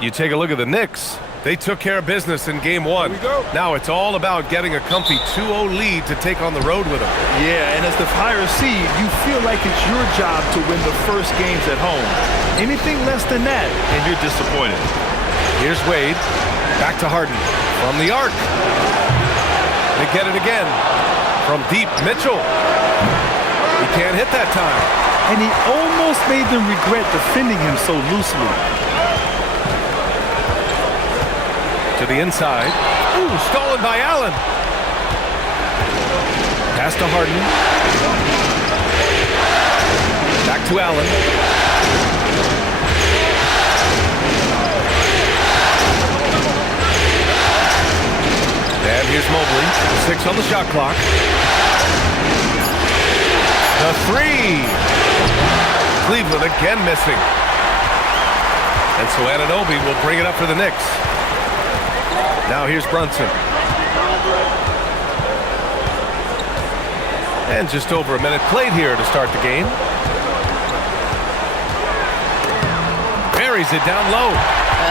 You take a look at the Knicks. They took care of business in game one. Now it's all about getting a comfy 2-0 lead to take on the road with them. Yeah, and as the higher seed, you feel like it's your job to win the first games at home. Anything less than that, and you're disappointed. Here's Wade. Back to Harden. From the arc. They get it again. From deep, Mitchell. He can't hit that time. And he almost made them regret defending him so loosely. To the inside. Ooh, stolen by Allen. Pass to Harden. Back to Allen. And here's Mobley. 6 on the shot clock. The 3. Cleveland again missing. And so Anunoby will bring it up for the Knicks. Now here's Brunson. And just over a minute played here to start the game. Buries it down low.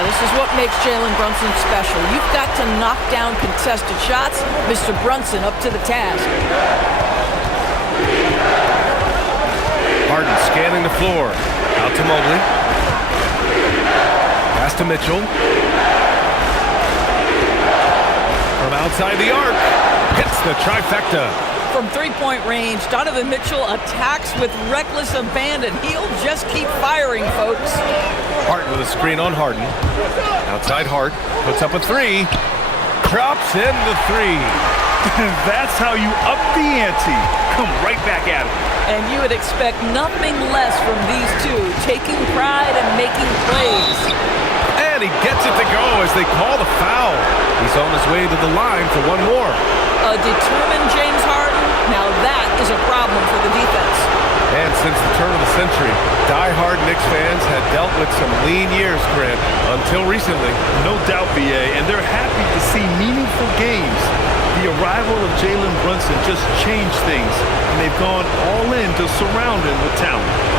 This is what makes Jalen Brunson special. You've got to knock down contested shots. Mr. Brunson up to the task. Harden scanning the floor. Out to Mobley. Pass to Mitchell. From outside the arc. Hits the trifecta. From three-point range, Donovan Mitchell attacks with reckless abandon. He'll just keep firing, folks. Hart with a screen on Harden. Outside Hart. Puts up a 3. Drops in the 3. That's how you up the ante. Come right back at him. And you would expect nothing less from these two, taking pride and making plays. And he gets it to go as they call the foul. He's on his way to the line for one more. A determined James Harden, now that is a problem for the defense. And since the turn of the century, die-hard Knicks fans had dealt with some lean years, Grant, until recently. No doubt, BA, and they're happy to see meaningful games. The arrival of Jalen Brunson just changed things, and they've gone all in to surround him with talent.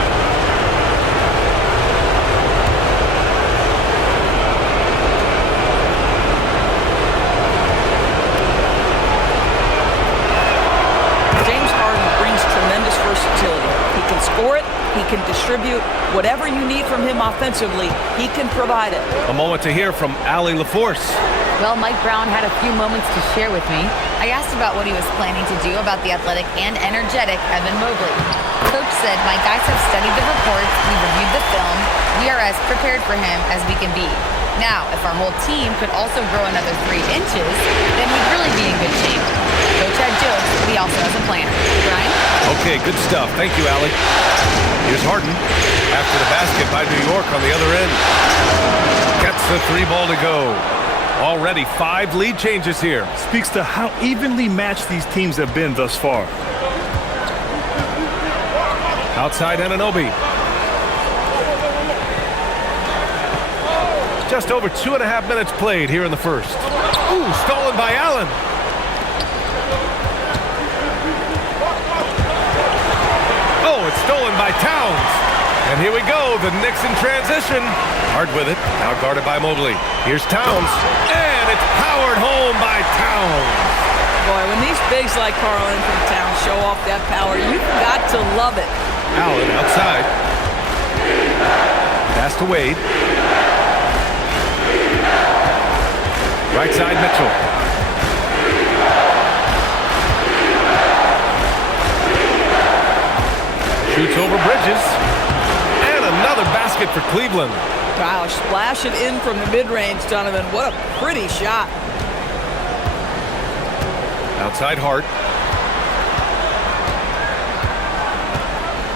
Score it, he can distribute. Whatever you need from him offensively, he can provide it. A moment to hear from Allie LaForce. Well, Mike Brown had a few moments to share with me. I asked about what he was planning to do about the athletic and energetic Evan Mobley. Coach said, my guys have studied the reports, we've reviewed the film, we are as prepared for him as we can be. Now, if our whole team could also grow another 3 inches, then we'd really be in good shape. Coach had jokes, but he also has a plan. Brian? Okay, good stuff. Thank you, Allie. Here's Harden. After the basket by New York on the other end. Gets the 3 ball to go. Already 5 lead changes here. Speaks to how evenly matched these teams have been thus far. Outside Anunoby. Just over 2.5 minutes played here in the first. Ooh, stolen by Allen. Oh, it's stolen by Towns. And here we go, the Knicks in transition. Hard with it, now guarded by Mobley. Here's Towns, and it's powered home by Towns. Boy, when these bigs like Karl Anthony Towns show off that power, you've got to love it. Allen outside. Pass to Wade. Right side, Mitchell. Shoots over Bridges. And another basket for Cleveland. Wow, splash it in from the mid-range, Donovan. What a pretty shot. Outside Hart.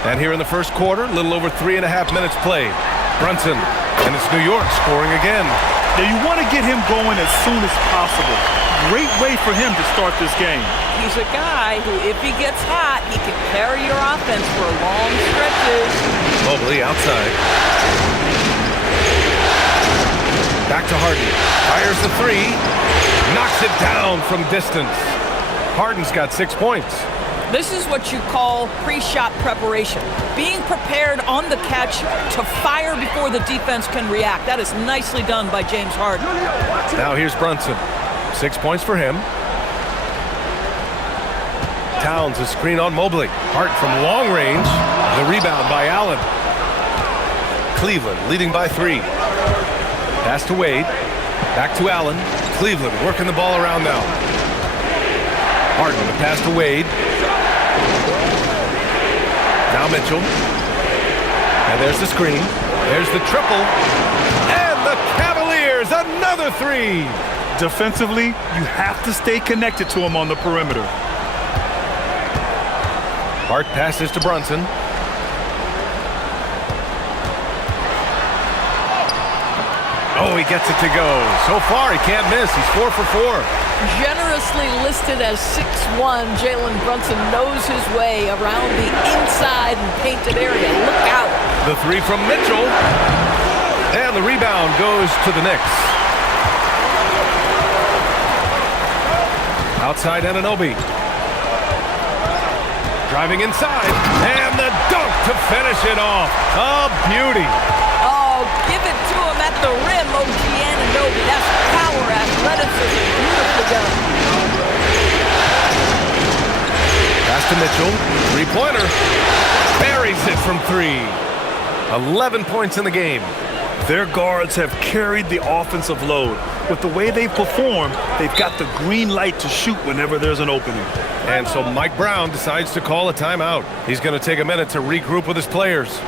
And here in the first quarter, a little over 3.5 minutes played. Brunson. And it's New York scoring again. Now you want to get him going as soon as possible. Great way for him to start this game. He's a guy who, if he gets hot, he can carry your offense for long stretches. Mobley outside. Back to Harden. Fires the 3. Knocks it down from distance. Harden's got 6 points. This is what you call pre-shot preparation. Being prepared on the catch to fire before the defense can react. That is nicely done by James Harden. Now here's Brunson. 6 points for him. Towns, a screen on Mobley. Hart from long range. The rebound by Allen. Cleveland leading by 3. Pass to Wade. Back to Allen. Cleveland working the ball around now. Harden, the pass to Wade. Now Mitchell. And there's the screen. There's the triple. And the Cavaliers, another 3. Defensively, you have to stay connected to him on the perimeter. Hart passes to Brunson. Oh, he gets it to go. So far, he can't miss. He's 4 for 4. Generously listed as 6'1", Jalen Brunson knows his way around the inside and painted area. Look out. The 3 from Mitchell. And the rebound goes to the Knicks. Outside Anunoby. Driving inside. And the dunk to finish it off. A beauty. Oh, give it to him at the rim, OG Anunoby. That's power, athleticism. Beautifully done. Pass to Mitchell. Three-pointer. Buries it from 3. 11 points in the game. Their guards have carried the offensive load. With the way they perform, they've got the green light to shoot whenever there's an opening. And so Mike Brown decides to call a timeout. He's going to take a minute to regroup with his players.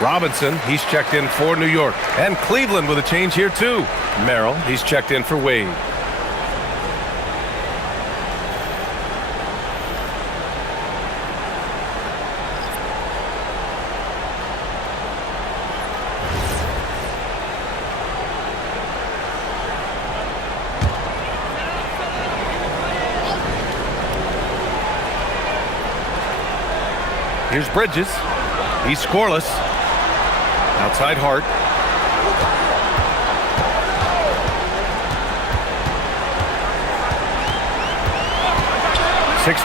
Robinson, he's checked in for New York. And Cleveland with a change here too. Merrill, he's checked in for Wade. Here's Bridges. He's scoreless. Outside Hart. 6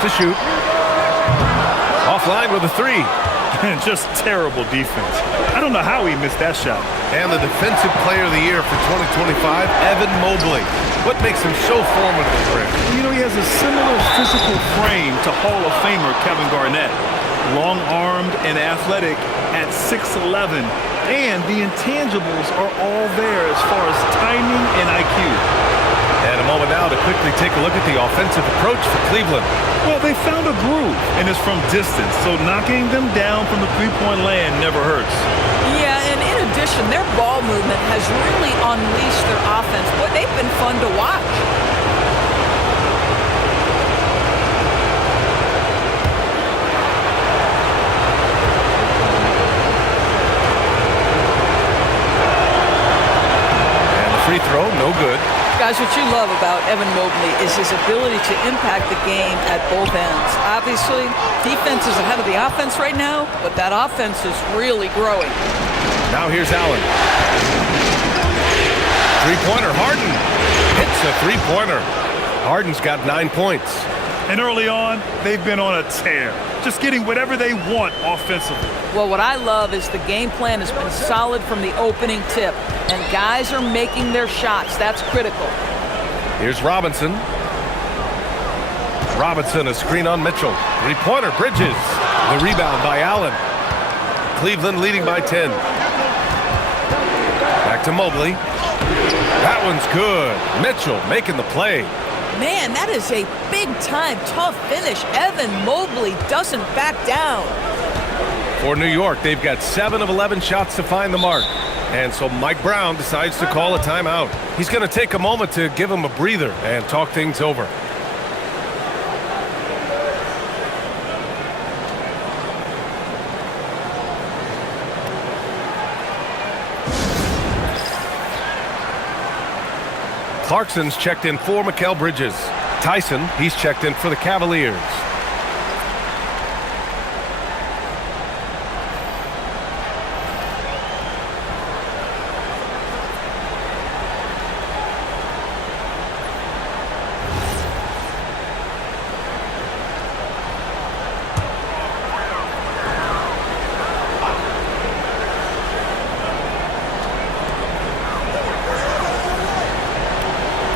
to shoot. Offline with a 3. And just terrible defense. I don't know how he missed that shot. And the defensive player of the year for 2025, Evan Mobley. What makes him so formidable for him? You know, he has a similar physical frame to Hall of Famer Kevin Garnett. Long-armed and athletic at 6'11", and the intangibles are all there as far as timing and IQ. And a moment now to quickly take a look at the offensive approach for Cleveland. Well, they found a groove, and it's from distance, so knocking them down from the three-point land never hurts. Yeah, and in addition, their ball movement has really unleashed their offense. Boy, they've been fun to watch. Free throw, no good. Guys, what you love about Evan Mobley is his ability to impact the game at both ends. Obviously, defense is ahead of the offense right now, but that offense is really growing. Now here's Allen. Three-pointer, Harden hits a three-pointer. Harden's got 9 points. And early on, they've been on a tear, just getting whatever they want offensively. Well, what I love is the game plan has been solid from the opening tip, and guys are making their shots. That's critical. Here's Robinson. Robinson, a screen on Mitchell. Three-pointer, Bridges. The rebound by Allen. Cleveland leading by 10. Back to Mobley. That one's good. Mitchell making the play. Man, that is a big-time, tough finish. Evan Mobley doesn't back down. For New York, they've got 7 of 11 shots to find the mark. And so Mike Brown decides to call a timeout. He's going to take a moment to give him a breather and talk things over. Clarkson's checked in for Mikal Bridges. Tyson, he's checked in for the Cavaliers.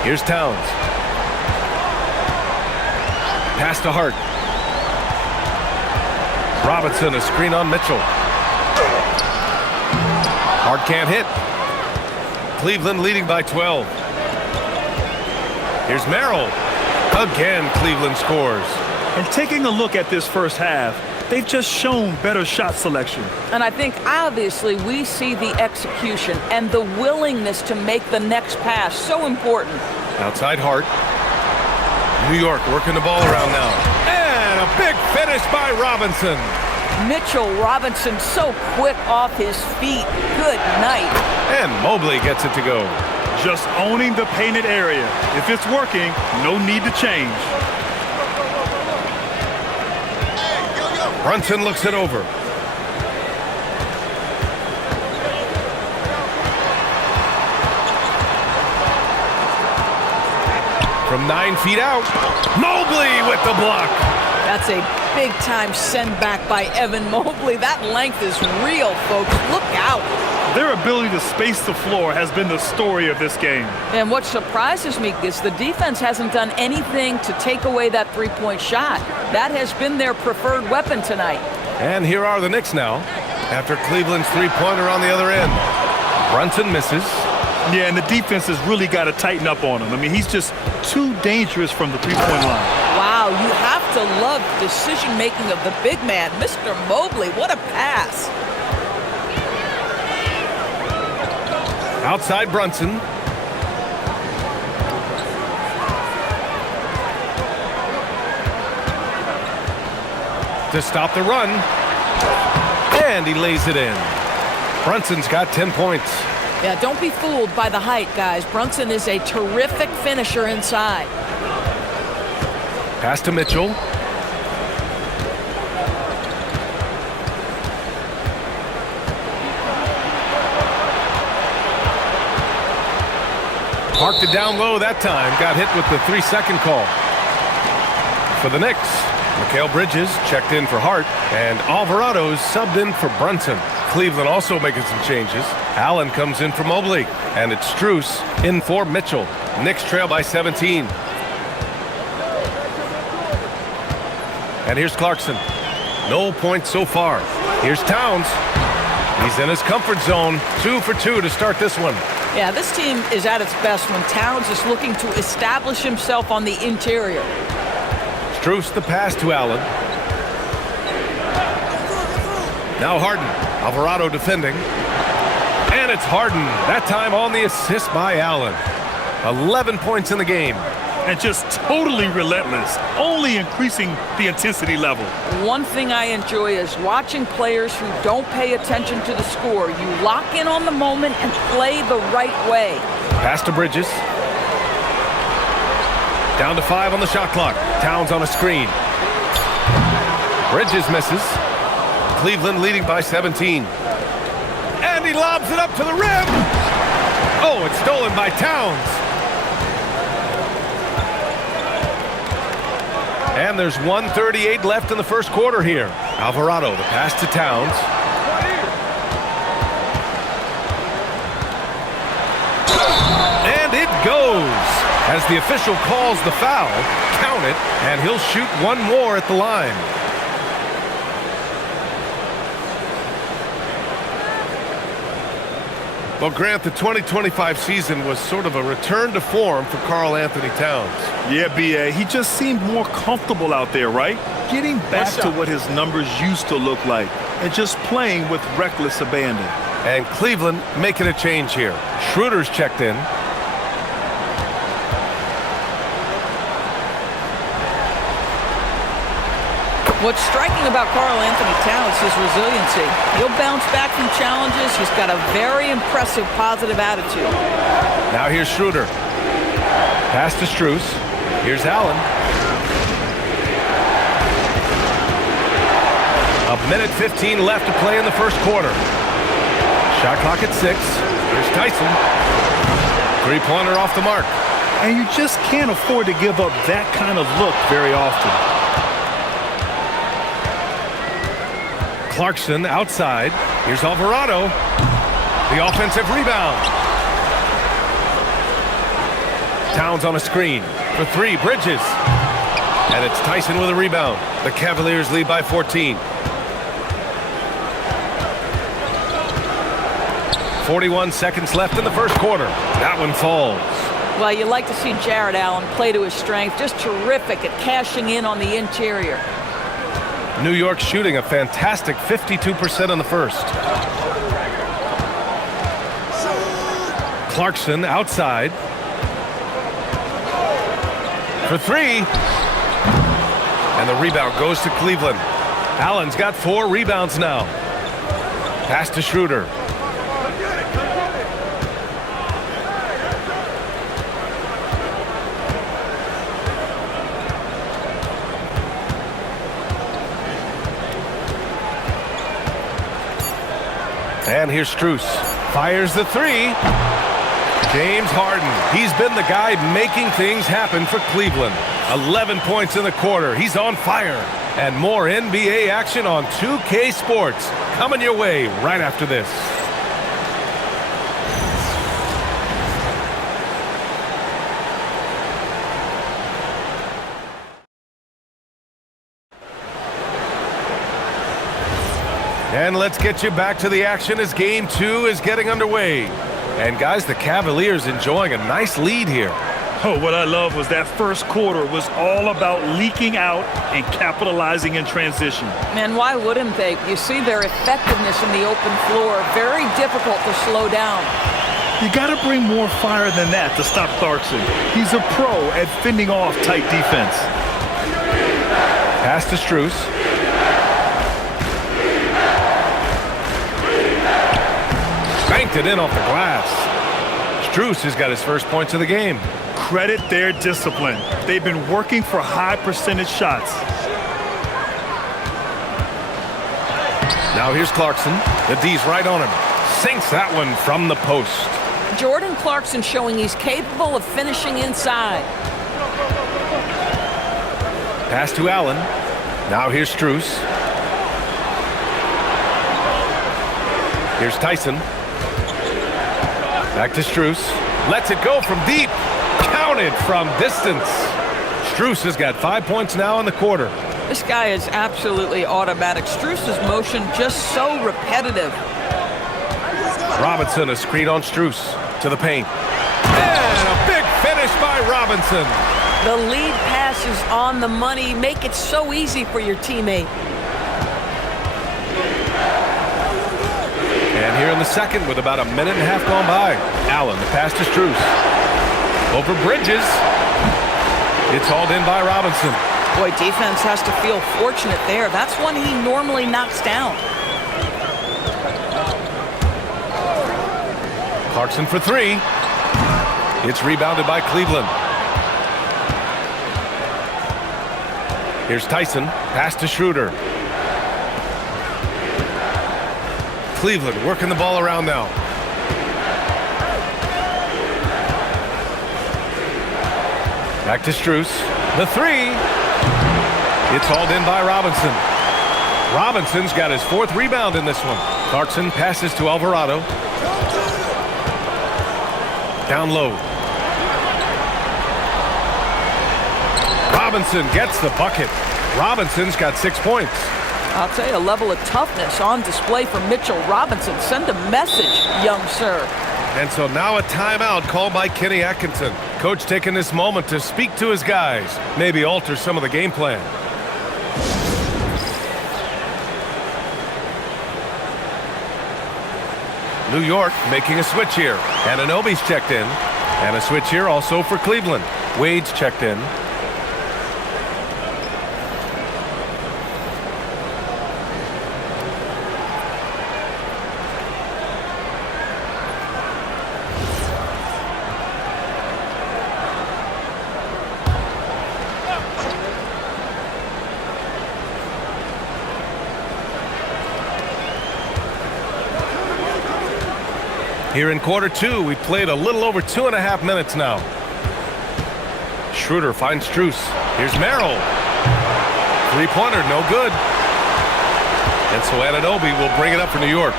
Here's Towns. Pass to Hart. Robinson, a screen on Mitchell. Hart can't hit. Cleveland leading by 12. Here's Merrill. Again, Cleveland scores. And taking a look at this first half, they've just shown better shot selection. And I think obviously we see the execution and the willingness to make the next pass so important. Outside Hart. New York working the ball around now. And a big finish by Robinson. Mitchell Robinson so quick off his feet. Good night. And Mobley gets it to go. Just owning the painted area. If it's working, no need to change. Brunson looks it over. From 9 feet out, Mobley with the block. That's a big-time send-back by Evan Mobley. That length is real, folks. Look out. Their ability to space the floor has been the story of this game. And what surprises me is the defense hasn't done anything to take away that three-point shot. That has been their preferred weapon tonight. And here are the Knicks now, after Cleveland's three-pointer on the other end. Brunson misses. Yeah, and the defense has really got to tighten up on him. I mean, he's just too dangerous from the three-point line. Wow, you have to love decision-making of the big man. Mr. Mobley, what a pass. Outside Brunson. To stop the run. And he lays it in. Brunson's got 10 points. Yeah, don't be fooled by the height, guys. Brunson is a terrific finisher inside. Pass to Mitchell. Parked it down low that time. Got hit with the 3-second call. For the Knicks, Mikal Bridges checked in for Hart, and Alvarado's subbed in for Brunson. Cleveland also making some changes. Allen comes in for Mobley, and it's Strus in for Mitchell. Knicks trail by 17. And here's Clarkson. No points so far. Here's Towns. He's in his comfort zone. 2 for 2 to start this one. Yeah, this team is at its best when Towns is looking to establish himself on the interior. Strus the pass to Allen. Now Harden. Alvarado defending. And it's Harden. That time on the assist by Allen. 11 points in the game. And just totally relentless, only increasing the intensity level. One thing I enjoy is watching players who don't pay attention to the score. You lock in on the moment and play the right way. Pass to Bridges. Down to 5 on the shot clock. Towns on a screen. Bridges misses. Cleveland leading by 17. And he lobs it up to the rim. Oh, it's stolen by Towns. And there's 1:38 left in the first quarter here. Alvarado, the pass to Towns. And it goes. As the official calls the foul, count it, and he'll shoot one more at the line. Well, Grant, the 2025 season was sort of a return to form for Karl Anthony Towns. Yeah, B.A., he just seemed more comfortable out there, right? Getting back to what his numbers used to look like and just playing with reckless abandon. And Cleveland making a change here. Schroeder's checked in. What's striking about Karl Anthony Towns is resiliency. He'll bounce back from challenges. He's got a very impressive positive attitude. Now here's Schroeder. Pass to Strus. Here's Allen. A minute 15 left to play in the first quarter. Shot clock at 6. Here's Tyson. Three-pointer off the mark. And you just can't afford to give up that kind of look very often. Clarkson outside. Here's Alvarado. The offensive rebound. Towns on a screen. For three, Bridges. And it's Tyson with a rebound. The Cavaliers lead by 14. 41 seconds left in the first quarter. That one falls. Well, you like to see Jared Allen play to his strength. Just terrific at cashing in on the interior. New York shooting a fantastic 52% in the first. Clarkson outside. For three. And the rebound goes to Cleveland. Allen's got 4 rebounds now. Pass to Schroeder. And here's Strus. Fires the three. James Harden. He's been the guy making things happen for Cleveland. 11 points in the quarter. He's on fire. And more NBA action on 2K Sports coming your way right after this. And let's get you back to the action as Game 2 is getting underway. And guys, the Cavaliers enjoying a nice lead here. Oh, what I love was that first quarter was all about leaking out and capitalizing in transition. Man, why wouldn't they? You see their effectiveness in the open floor. Very difficult to slow down. You got to bring more fire than that to stop Clarkson. He's a pro at fending off tight defense. Pass to Strus. Banked it in off the glass. Strus has got his first points of the game. Credit their discipline. They've been working for high percentage shots. Now here's Clarkson. The D's right on him. Sinks that one from the post. Jordan Clarkson showing he's capable of finishing inside. Pass to Allen. Now here's Strus. Here's Tyson. Back to Strus. Lets it go from deep. Counted from distance. Strus has got 5 points now in the quarter. This guy is absolutely automatic. Strus's motion just so repetitive. Robinson, a screen on Strus to the paint. And a big finish by Robinson. The lead pass is on the money. Make it so easy for your teammate. And here in the second with about a minute and a half gone by. Allen, the pass to Strus. Over Bridges. It's hauled in by Robinson. Boy, defense has to feel fortunate there. That's one he normally knocks down. Clarkson for three. It's rebounded by Cleveland. Here's Tyson. Pass to Schroeder. Cleveland working the ball around now. Back to Strus. The three. It's hauled in by Robinson. Robinson's got his 4th rebound in this one. Clarkson passes to Alvarado. Down low. Robinson gets the bucket. Robinson's got 6 points. I'll tell you, a level of toughness on display from Mitchell Robinson. Send a message, young sir. And so now a timeout called by Kenny Atkinson. Coach taking this moment to speak to his guys, maybe alter some of the game plan. New York making a switch here. Anunoby's checked in. And a switch here also for Cleveland. Wade's checked in. Here in quarter 2, we played a little over 2.5 minutes now. Schroeder finds Strus. Here's Merrill. Three-pointer, no good. And so Anunoby will bring it up for New York.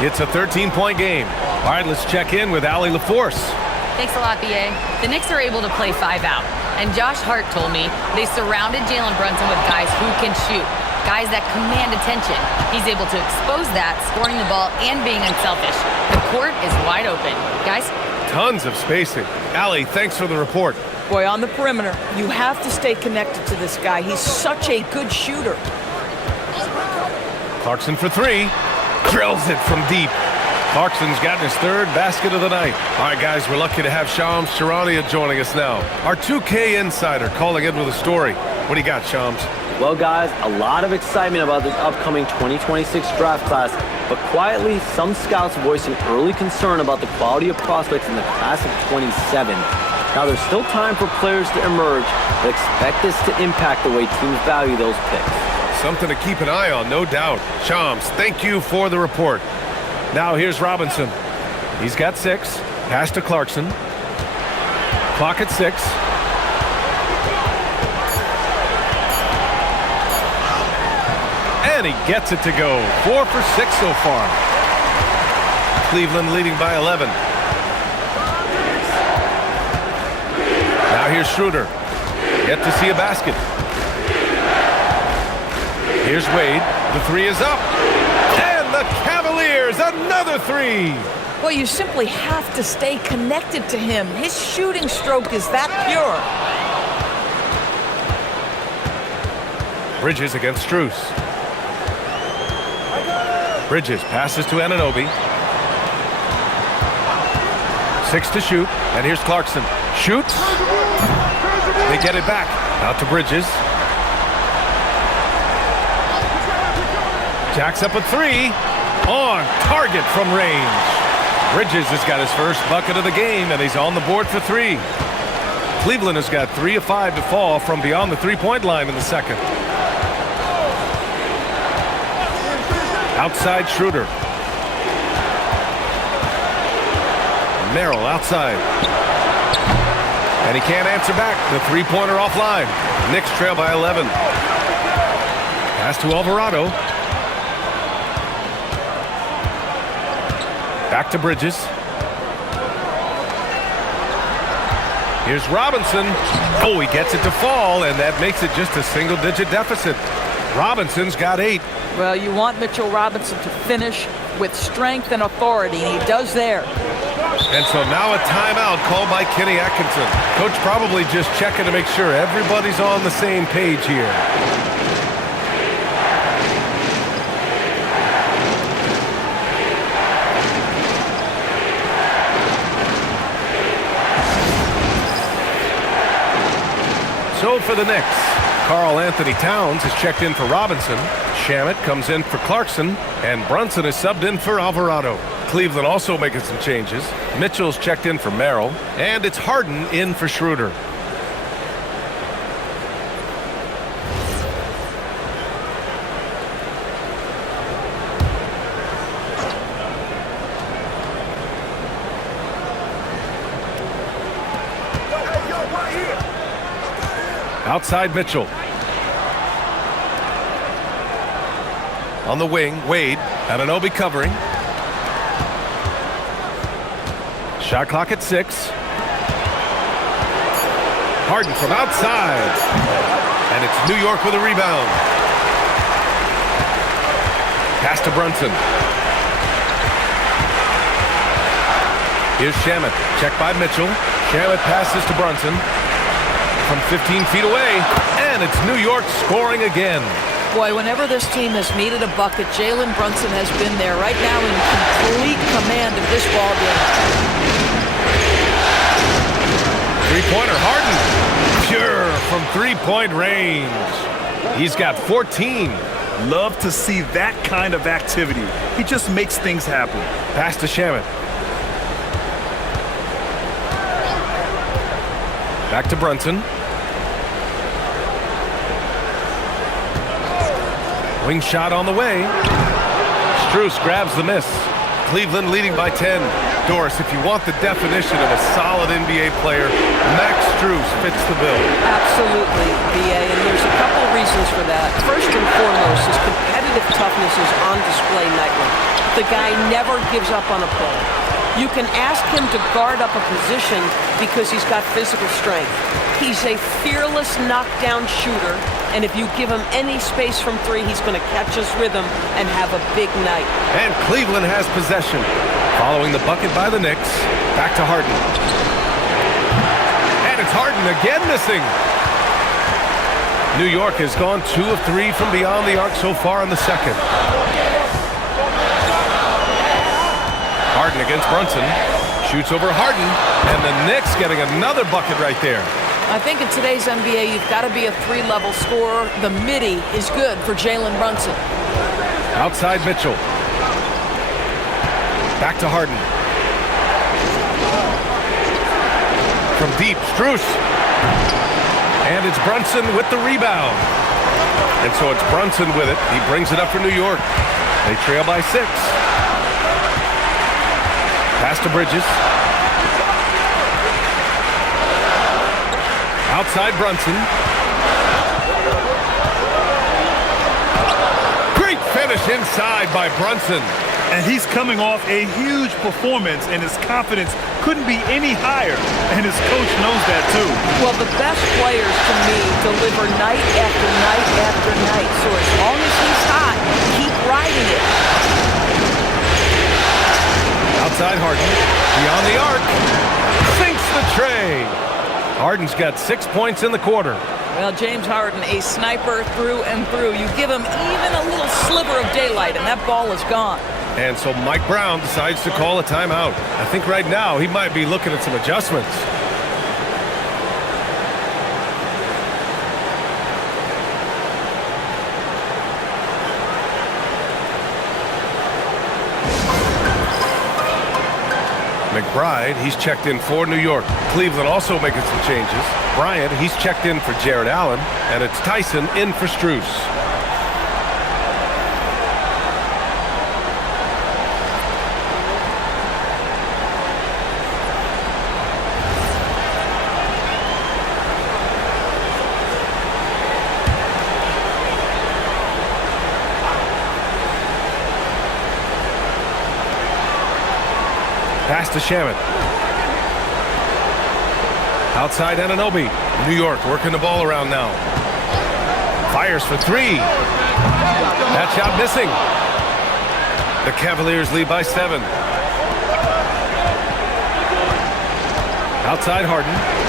It's a 13-point game. All right, let's check in with Allie LaForce. Thanks a lot, BA. The Knicks are able to play 5 out, and Josh Hart told me they surrounded Jalen Brunson with guys who can shoot, guys that command attention. He's able to expose that, scoring the ball and being unselfish. The court is wide open. Guys? Tons of spacing. Allie, thanks for the report. Boy, on the perimeter, you have to stay connected to this guy. He's such a good shooter. Clarkson for 3. Drills it from deep. Clarkson's gotten his 3rd basket of the night. All right, guys, we're lucky to have Shams Charania joining us now. Our 2K insider calling in with a story. What do you got, Shams? Well, guys, a lot of excitement about this upcoming 2026 draft class, but quietly, some scouts voicing early concern about the quality of prospects in the class of 27. Now, there's still time for players to emerge, but expect this to impact the way teams value those picks. Something to keep an eye on, no doubt. Shams, thank you for the report. Now here's Robinson. He's got 6. Pass to Clarkson. Clock at 6. And he gets it to go. 4 for 6 so far. Cleveland leading by 11. Now here's Schroeder. Yet to see a basket. Here's Wade. The 3 is up. And the Cavaliers, another 3. Well, you simply have to stay connected to him. His shooting stroke is that pure. Bridges against Strus. Bridges passes to Anunoby. 6 to shoot. And here's Clarkson. Shoots. They get it back. Out to Bridges. Jacks up a 3. On target from range. Bridges has got his first bucket of the game, and he's on the board for 3. Cleveland has got 3 of 5 to fall from beyond the three-point line in the second. Outside Schroeder. Merrill outside. And he can't answer back. The three-pointer offline. Knicks trail by 11. Pass to Alvarado. Back to Bridges. Here's Robinson. Oh, he gets it to fall, and that makes it just a single-digit deficit. Robinson's got 8. Well, you want Mitchell Robinson to finish with strength and authority, and he does there. And so now a timeout called by Kenny Atkinson. Coach probably just checking to make sure everybody's on the same page here. So for the Knicks, Karl Anthony Towns is checked in for Robinson. Shamet comes in for Clarkson, and Brunson is subbed in for Alvarado. Cleveland also making some changes. Mitchell's checked in for Merrill, and it's Harden in for Schroeder. Outside Mitchell. On the wing, Wade. Anunoby covering. Shot clock at 6. Harden from outside. And it's New York with a rebound. Pass to Brunson. Here's Shamet. Checked by Mitchell. Shamet passes to Brunson. From 15 feet away, and it's New York scoring again. Boy, whenever this team has needed a bucket, Jalen Brunson has been there right now in complete command of this ball game. Three-pointer, Harden. Pure from three-point range. He's got 14. Love to see that kind of activity. He just makes things happen. Pass to Shamet. Back to Brunson. Wing shot on the way. Strus grabs the miss. Cleveland leading by 10. Doris, if you want the definition of a solid NBA player, Max Strus fits the bill. Absolutely, BA, and there's a couple of reasons for that. First and foremost, his competitive toughness is on display nightly. The guy never gives up on a play. You can ask him to guard up a position because he's got physical strength. He's a fearless knockdown shooter, and if you give him any space from three, he's going to catch his rhythm and have a big night. And Cleveland has possession. Following the bucket by the Knicks, back to Harden. And it's Harden again missing. New York has gone 2 of 3 from beyond the arc so far in the second. Harden against Brunson. Shoots over Harden. And the Knicks getting another bucket right there. I think in today's NBA, you've got to be a 3-level scorer. The midi is good for Jalen Brunson. Outside Mitchell. Back to Harden. From deep, Strus. And it's Brunson with the rebound. And so it's Brunson with it. He brings it up for New York. They trail by 6. Pass to Bridges. Outside Brunson. Great finish inside by Brunson. And he's coming off a huge performance, and his confidence couldn't be any higher. And his coach knows that, too. Well, the best players, to me, deliver night after night after night. So as long as he's hot, keep riding it. Outside Harden. Beyond the arc. Sinks the tray. Harden's got 6 points in the quarter. Well, James Harden, a sniper through and through. You give him even a little sliver of daylight, and that ball is gone. And so Mike Brown decides to call a timeout. I think right now he might be looking at some adjustments. McBride, he's checked in for New York. Cleveland also making some changes. Bryant, he's checked in for Jared Allen. And it's Tyson in for Strus. Pass to Shaman. Outside Anunoby. New York working the ball around now. Fires for 3. That shot missing. The Cavaliers lead by 7. Outside Harden.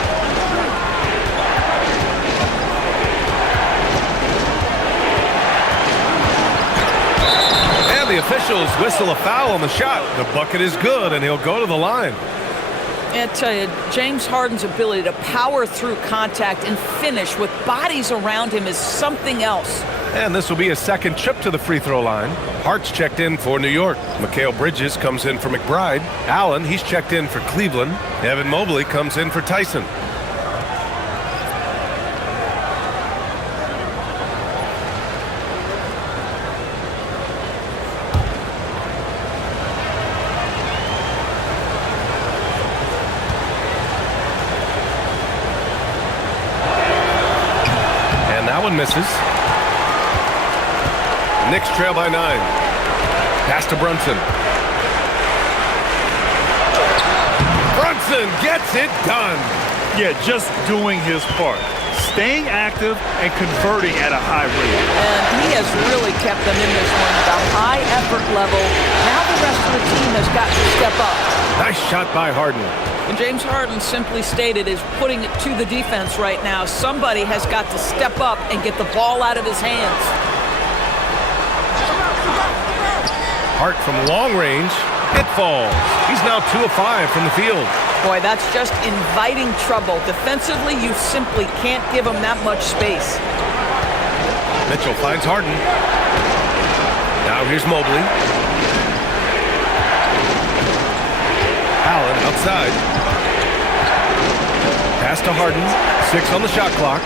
The officials whistle a foul on the shot. The bucket is good, and he'll go to the line. I tell you, James Harden's ability to power through contact and finish with bodies around him is something else. And this will be a second trip to the free throw line. Hart's checked in for New York. Mikal Bridges comes in for McBride. Allen, he's checked in for Cleveland. Evan Mobley comes in for Tyson. One misses. Knicks trail by 9. Pass to Brunson. Brunson gets it done. Yeah, just doing his part. Staying active and converting at a high rate. And he has really kept them in this one at a high effort level. Now the rest of the team has got to step up. Nice shot by Harden. And James Harden, simply stated, is putting it to the defense right now. Somebody has got to step up and get the ball out of his hands. Hart from long range. It falls. He's now 2 of 5 from the field. Boy, that's just inviting trouble. Defensively, you simply can't give him that much space. Mitchell finds Harden. Now here's Mobley. Allen outside. Pass to Harden. 6 on the shot clock.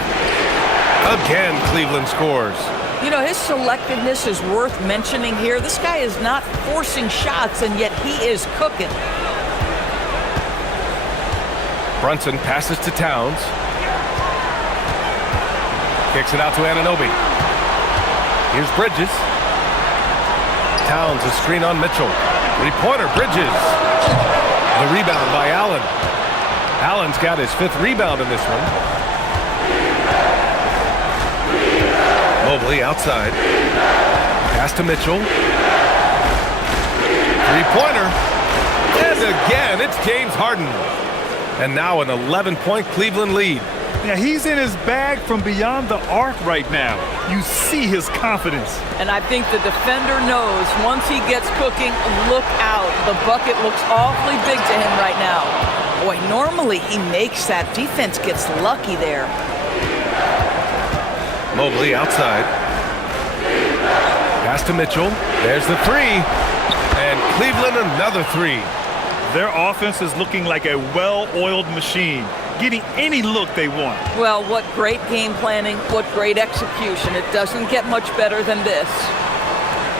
Again, Cleveland scores. You know, his selectiveness is worth mentioning here. This guy is not forcing shots, and yet he is cooking. Brunson passes to Towns. Kicks it out to Anunoby. Here's Bridges. Towns, a screen on Mitchell. Three-pointer, Bridges. The rebound by Allen. Allen's got his 5th rebound in this one. Mobley outside. Pass to Mitchell. Three-pointer. And again, it's James Harden. And now an 11-point Cleveland lead. Yeah, he's in his bag from beyond the arc right now. You see his confidence. And I think the defender knows once he gets cooking, look out. The bucket looks awfully big to him right now. Boy, normally he makes that. Defense gets lucky there. Mobley outside. Pass to Mitchell. There's the 3. And Cleveland another 3. Their offense is looking like a well-oiled machine, getting any look they want. Well, what great game planning, what great execution. It doesn't get much better than this.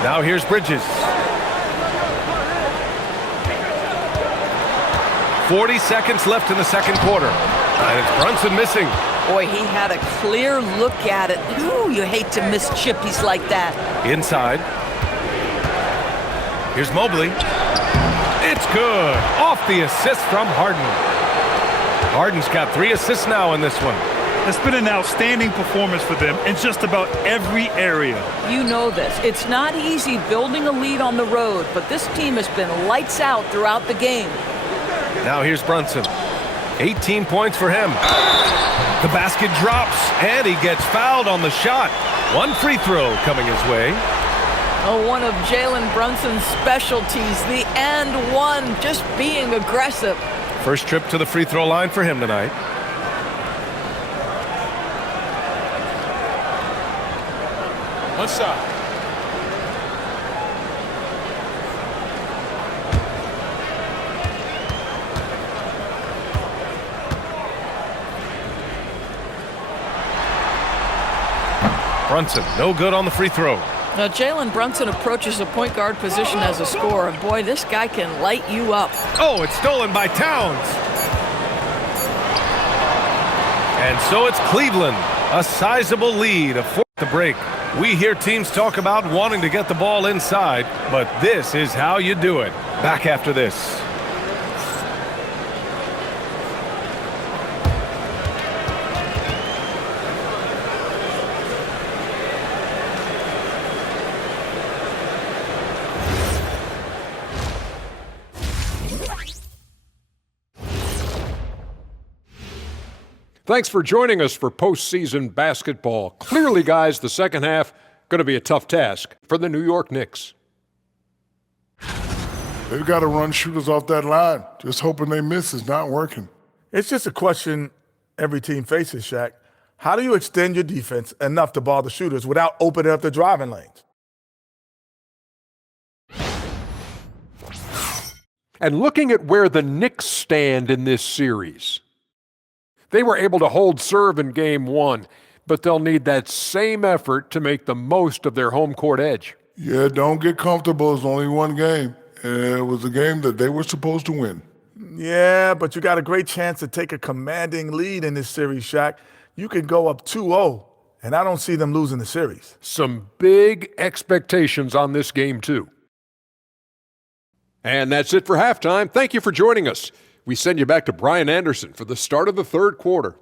Now here's Bridges. 40 seconds left in the second quarter. And it's Brunson missing. Boy, he had a clear look at it. Ooh, you hate to miss chippies like that. Inside. Here's Mobley. It's good. Off the assist from Harden. Harden's got 3 assists now in this one. It's been an outstanding performance for them in just about every area. You know this. It's not easy building a lead on the road, but this team has been lights out throughout the game. Now here's Brunson. 18 points for him. The basket drops, and he gets fouled on the shot. 1 free throw coming his way. Oh, one of Jalen Brunson's specialties, the and one, just being aggressive. First trip to the free throw line for him tonight. One shot. Brunson, no good on the free throw. Now, Jalen Brunson approaches a point guard position as a scorer, and boy, this guy can light you up. Oh, it's stolen by Towns. And so it's Cleveland, a sizable lead, a 4 to break. We hear teams talk about wanting to get the ball inside, but this is how you do it. Back after this. Thanks for joining us for postseason basketball. Clearly, guys, the second half going to be a tough task for the New York Knicks. They've got to run shooters off that line. Just hoping they miss is not working. It's just a question every team faces, Shaq. How do you extend your defense enough to ball the shooters without opening up the driving lanes? And looking at where the Knicks stand in this series, they were able to hold serve in Game 1, but they'll need that same effort to make the most of their home court edge. Yeah, don't get comfortable. It's only one game. It was a game that they were supposed to win. Yeah, but you got a great chance to take a commanding lead in this series, Shaq. You could go up 2-0, and I don't see them losing the series. Some big expectations on this game, too. And that's it for halftime. Thank you for joining us. We send you back to Brian Anderson for the start of the third quarter.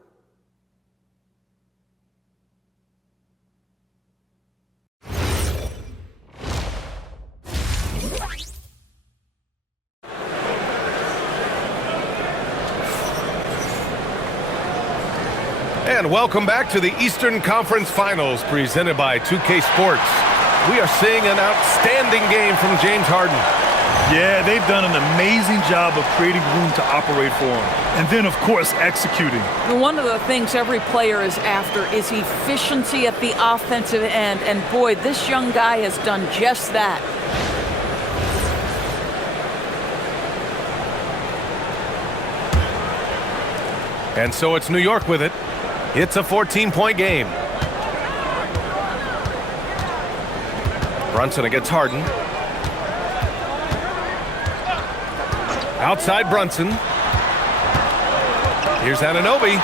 And welcome back to the Eastern Conference Finals presented by 2K Sports. We are seeing an outstanding game from James Harden. Yeah, they've done an amazing job of creating room to operate for him. And then, of course, executing. One of the things every player is after is efficiency at the offensive end. And boy, this young guy has done just that. And so it's New York with it. It's a 14-point game. Brunson against Harden. Outside Brunson. Here's Anunoby.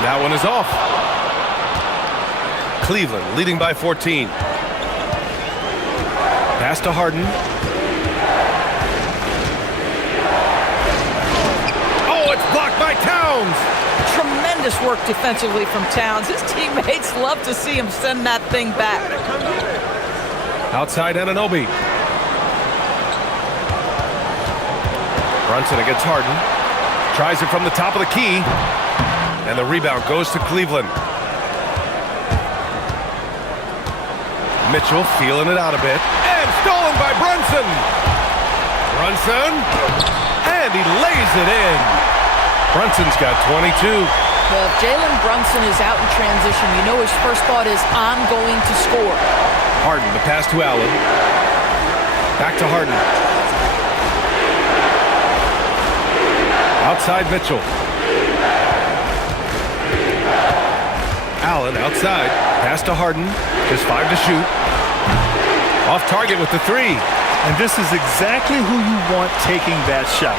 That one is off. Cleveland leading by 14. Pass to Harden. Towns. Tremendous work defensively from Towns. His teammates love to see him send that thing back. Outside Anunoby. Brunson against Harden. Tries it from the top of the key. And the rebound goes to Cleveland. Mitchell feeling it out a bit. And stolen by Brunson. Brunson. And he lays it in. Brunson's got 22. Well, if Jalen Brunson is out in transition, you know his first thought is, I'm going to score. Harden, the pass to Allen. Back to Harden. Outside Mitchell. Allen outside. Pass to Harden. Just 5 to shoot. Off target with the 3. And this is exactly who you want taking that shot.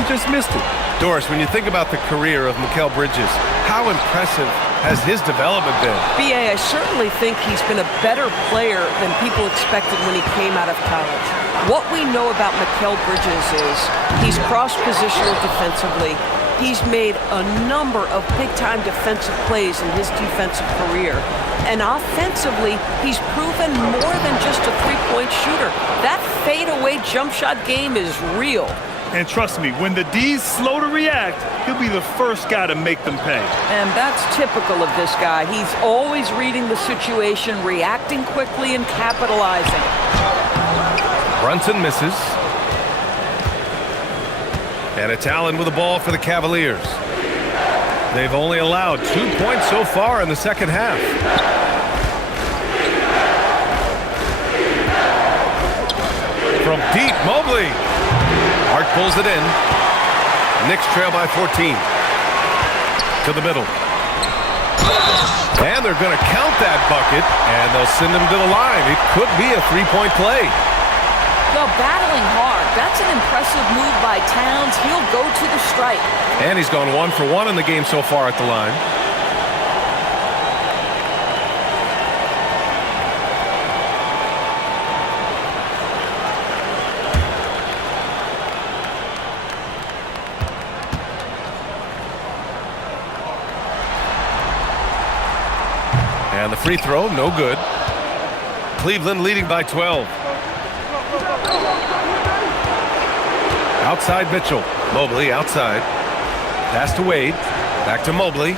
He just missed it. Doris, when you think about the career of Mikal Bridges, how impressive has his development been? B.A., I certainly think he's been a better player than people expected when he came out of college. What we know about Mikal Bridges is he's cross-positional defensively. He's made a number of big-time defensive plays in his defensive career. And offensively, he's proven more than just a three-point shooter. That fadeaway jump shot game is real. And trust me, when the D's slow to react, he'll be the first guy to make them pay. And that's typical of this guy. He's always reading the situation, reacting quickly, and capitalizing. Brunson misses. And it's Allen with the ball for the Cavaliers. They've only allowed 2 points so far in the second half. From deep, Mobley. Hart pulls it in. Knicks trail by 14. To the middle. And they're going to count that bucket, and they'll send him to the line. It could be a three-point play. Well, battling hard. That's an impressive move by Towns. He'll go to the stripe. And he's gone 1 for 1 in the game so far at the line. And the free throw, no good. Cleveland leading by 12. Outside Mitchell. Mobley outside. Pass to Wade. Back to Mobley.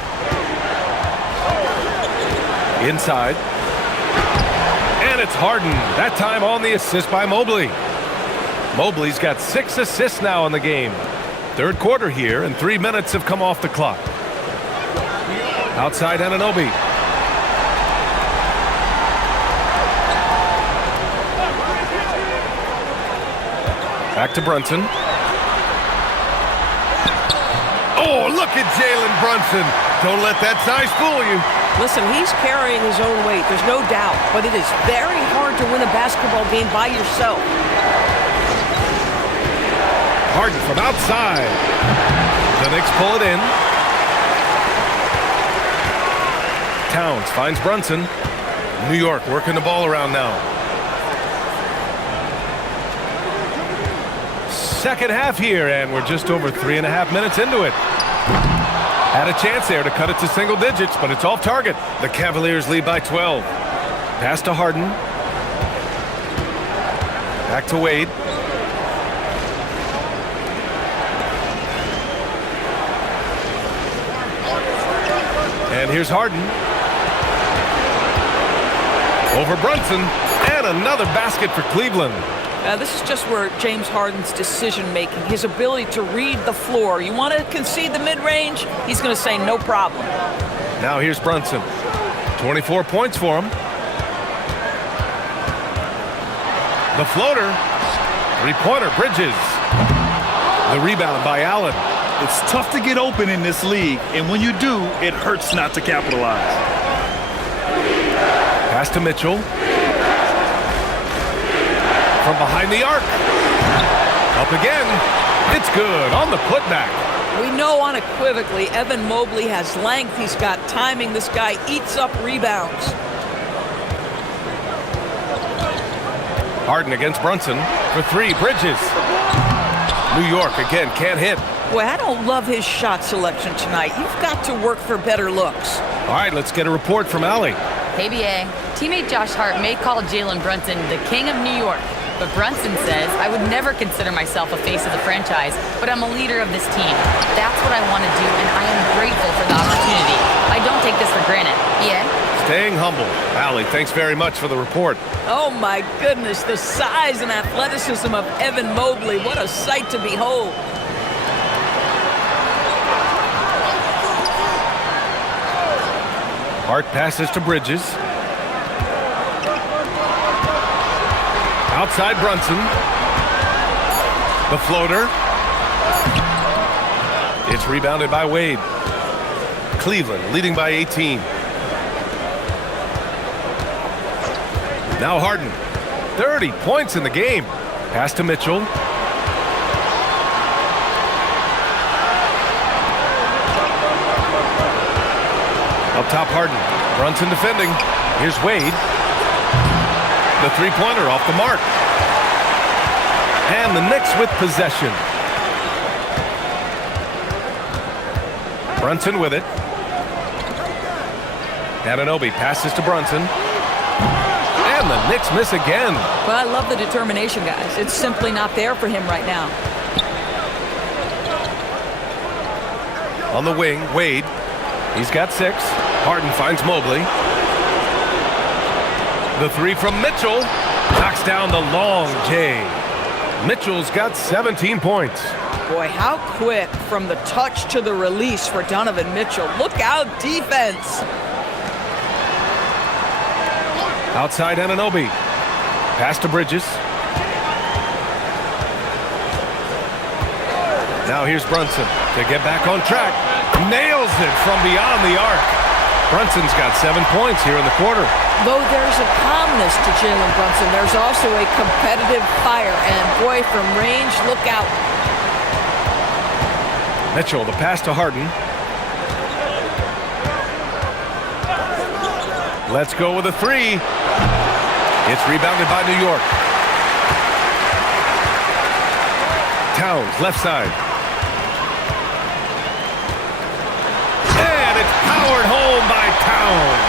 Inside. And it's Harden. That time on the assist by Mobley. Mobley's got 6 assists now in the game. Third quarter here, and 3 minutes have come off the clock. Outside Anunoby. Back to Brunson. Oh, look at Jalen Brunson. Don't let that size fool you. Listen, he's carrying his own weight. There's no doubt. But it is very hard to win a basketball game by yourself. Harden from outside. The Knicks pull it in. Towns finds Brunson. New York working the ball around now. Second half here, and we're just over 3.5 minutes into it. Had a chance there to cut it to single digits, but it's off target. The Cavaliers lead by 12. Pass to Harden. Back to Wade. And here's Harden. Over Brunson, and another basket for Cleveland. This is just where James Harden's decision-making, his ability to read the floor. You want to concede the mid-range? He's going to say no problem. Now here's Brunson. 24 points for him. The floater. Three-pointer, Bridges. The rebound by Allen. It's tough to get open in this league, and when you do, it hurts not to capitalize. Pass to Mitchell. From behind the arc. Up again. It's good on the putback. We know unequivocally Evan Mobley has length. He's got timing. This guy eats up rebounds. Harden against Brunson for 3. Bridges. New York again can't hit. Boy, I don't love his shot selection tonight. You've got to work for better looks. All right, let's get a report from Allie. Hey, BA. Teammate Josh Hart may call Jalen Brunson the king of New York, but Brunson says, I would never consider myself a face of the franchise, but I'm a leader of this team. That's what I want to do, and I am grateful for the opportunity. I don't take this for granted. BA? Staying humble. Allie, thanks very much for the report. Oh, my goodness, the size and athleticism of Evan Mobley. What a sight to behold. Hart passes to Bridges. Outside Brunson. The floater. It's rebounded by Wade. Cleveland leading by 18. Now Harden. 30 points in the game. Pass to Mitchell. Up top, Harden. Brunson defending. Here's Wade. The three-pointer off the mark. And the Knicks with possession. Brunson with it. Anunoby passes to Brunson. And the Knicks miss again. But I love the determination, guys. It's simply not there for him right now. On the wing, Wade. He's got 6. Harden finds Mobley. The three from Mitchell. Knocks down the long J. Mitchell's got 17 points. Boy, how quick from the touch to the release for Donovan Mitchell. Look out, defense. Outside Anunoby. Pass to Bridges. Now here's Brunson to get back on track. Nails it from beyond the arc. Brunson's got 7 points here in the quarter. Though there's a calmness to Jalen Brunson, there's also a competitive fire. And boy, from range, look out. Mitchell, the pass to Harden. Let's go with a 3. It's rebounded by New York. Towns, left side. And it's powered home by Towns.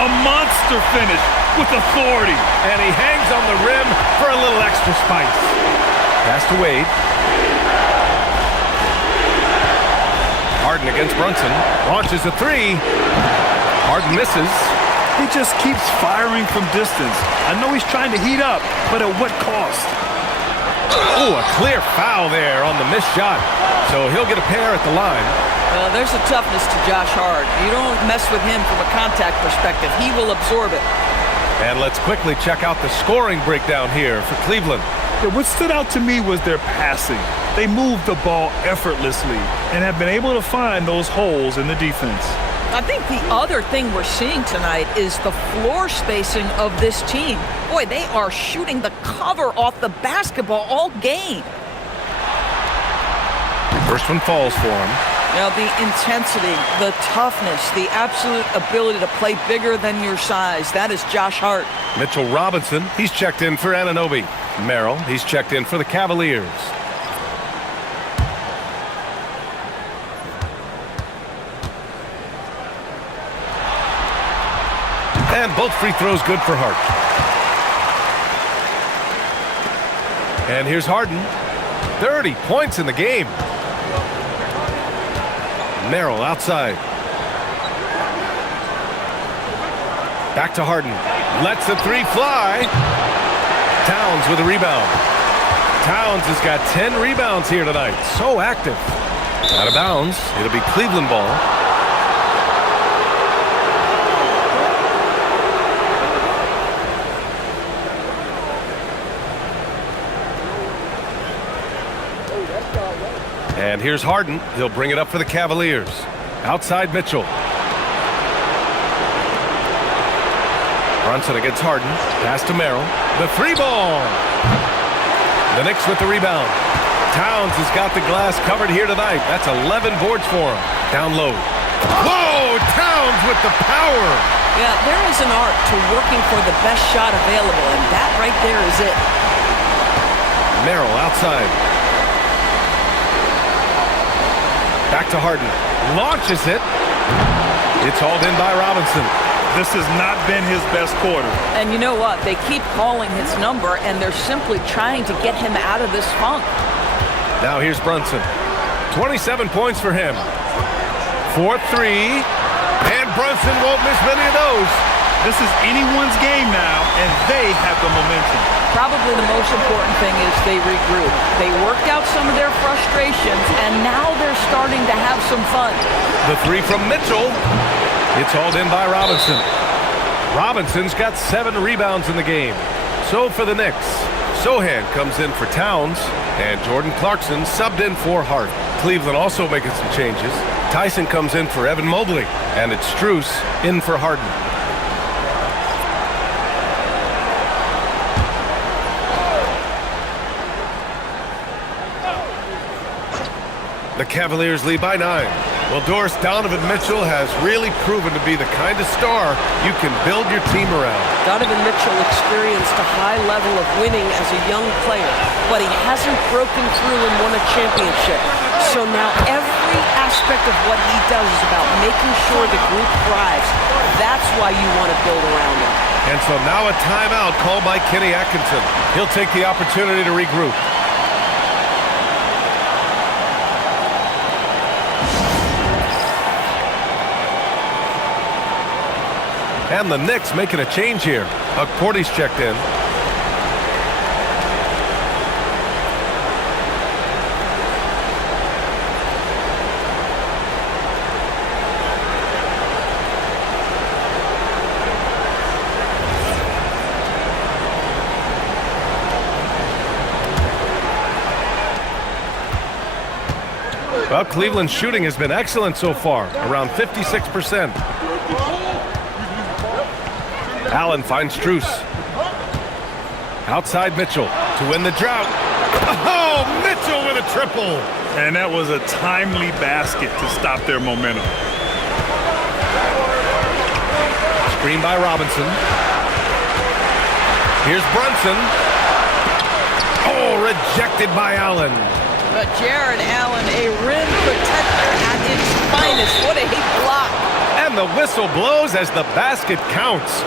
A monster finish with authority. And he hangs on the rim for a little extra spice. Pass to Wade. Harden against Brunson. Launches a 3. Harden misses. He just keeps firing from distance. I know he's trying to heat up, but at what cost? Oh, a clear foul there on the missed shot. So he'll get a pair at the line. There's a toughness to Josh Hart. You don't mess with him from a contact perspective. He will absorb it. And let's quickly check out the scoring breakdown here for Cleveland. Yeah, what stood out to me was their passing. They moved the ball effortlessly and have been able to find those holes in the defense. I think the other thing we're seeing tonight is the floor spacing of this team. Boy, they are shooting the cover off the basketball all game. First one falls for him. Now, the intensity, the toughness, the absolute ability to play bigger than your size, that is Josh Hart. Mitchell Robinson, he's checked in for Anunoby. Merrill, he's checked in for the Cavaliers. And both free throws good for Hart. And here's Harden. 30 points in the game. Merrill outside. Back to Harden. Lets the 3 fly. Towns with a rebound. Towns has got 10 rebounds here tonight. So active. Out of bounds. It'll be Cleveland ball. And here's Harden. He'll bring it up for the Cavaliers. Outside Mitchell. Brunson against Harden. Pass to Merrill. The 3 ball. The Knicks with the rebound. Towns has got the glass covered here tonight. That's 11 boards for him. Down low. Whoa! Towns with the power. Yeah, there is an art to working for the best shot available, and that right there is it. Merrill outside. Back to Harden. Launches it. It's hauled in by Robinson. This has not been his best quarter. And you know what? They keep calling his number, and they're simply trying to get him out of this funk. Now here's Brunson. 27 points for him. 4-3. And Brunson won't miss many of those. This is anyone's game now, and they have the momentum. Probably the most important thing is they regroup. They worked out some of their frustrations, and now they're starting to have some fun. The three from Mitchell. It's hauled in by Robinson. Robinson's got 7 rebounds in the game. So for the Knicks, Sohan comes in for Towns, and Jordan Clarkson subbed in for Hart. Cleveland also making some changes. Tyson comes in for Evan Mobley, and it's Strus in for Harden. The Cavaliers lead by 9. Well, Doris, Donovan Mitchell has really proven to be the kind of star you can build your team around. Donovan Mitchell experienced a high level of winning as a young player, but he hasn't broken through and won a championship. So now every aspect of what he does is about making sure the group thrives. That's why you want to build around him. And so now a timeout called by Kenny Atkinson. He'll take the opportunity to regroup. And the Knicks making a change here. Porty's checked in. Well, Cleveland's shooting has been excellent so far, around 56%. Allen finds Strus. Outside Mitchell to win the drought. Oh, Mitchell with a triple. And that was a timely basket to stop their momentum. Screen by Robinson. Here's Brunson. Oh, rejected by Allen. But Jared Allen, a rim protector at its finest. What a block. And the whistle blows as the basket counts.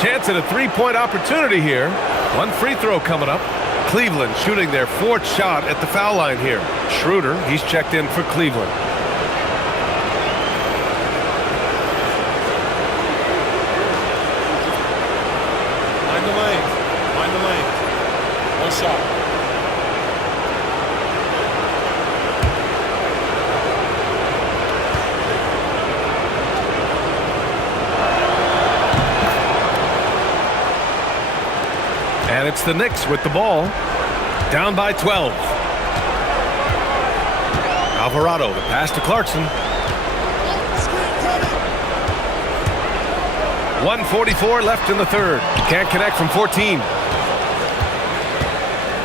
Chance at a three-point opportunity here. One free throw coming up. Cleveland shooting their 4th shot at the foul line here. Schroeder, he's checked in for Cleveland. Mind the lane. Mind the lane. One shot. And it's the Knicks with the ball. Down by 12. Alvarado, the pass to Clarkson. 1:44 left in the third. Can't connect from 14.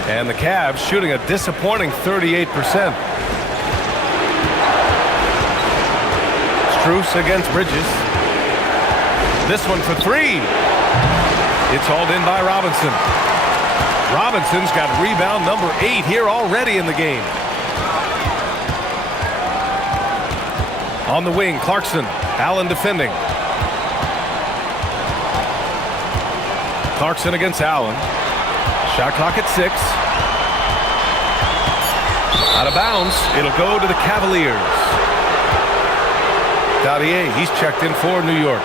And the Cavs shooting a disappointing 38%. Strus against Bridges. This one for 3. It's hauled in by Robinson. Robinson's got rebound number 8 here already in the game. On the wing, Clarkson. Allen defending. Clarkson against Allen. Shot clock at 6. Out of bounds. It'll go to the Cavaliers. Dadier, he's checked in for New York.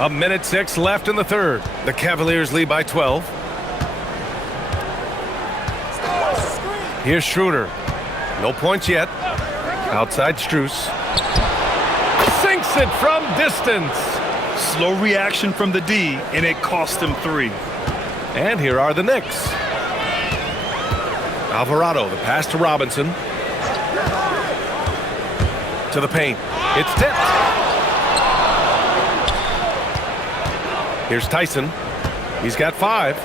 A minute 6 left in the third. The Cavaliers lead by 12. Here's Schroeder. No points yet. Outside Strus. Sinks it from distance. Slow reaction from the D, and it cost him 3. And here are the Knicks. Alvarado, the pass to Robinson. To the paint. It's tipped. Here's Tyson. He's got 5.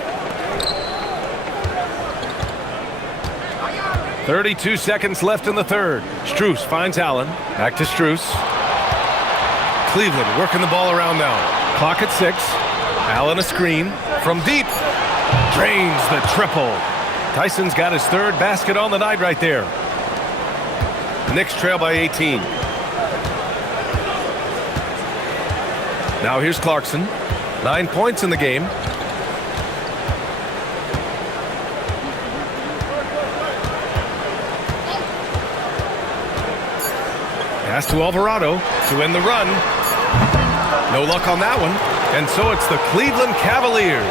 32 seconds left in the third. Strus finds Allen. Back to Strus. Cleveland working the ball around now. Clock at 6. Allen a screen from deep. Drains the triple. Tyson's got his third basket on the night right there. Knicks trail by 18. Now here's Clarkson. 9 points in the game. Pass to Alvarado to end the run. No luck on that one. And so it's the Cleveland Cavaliers.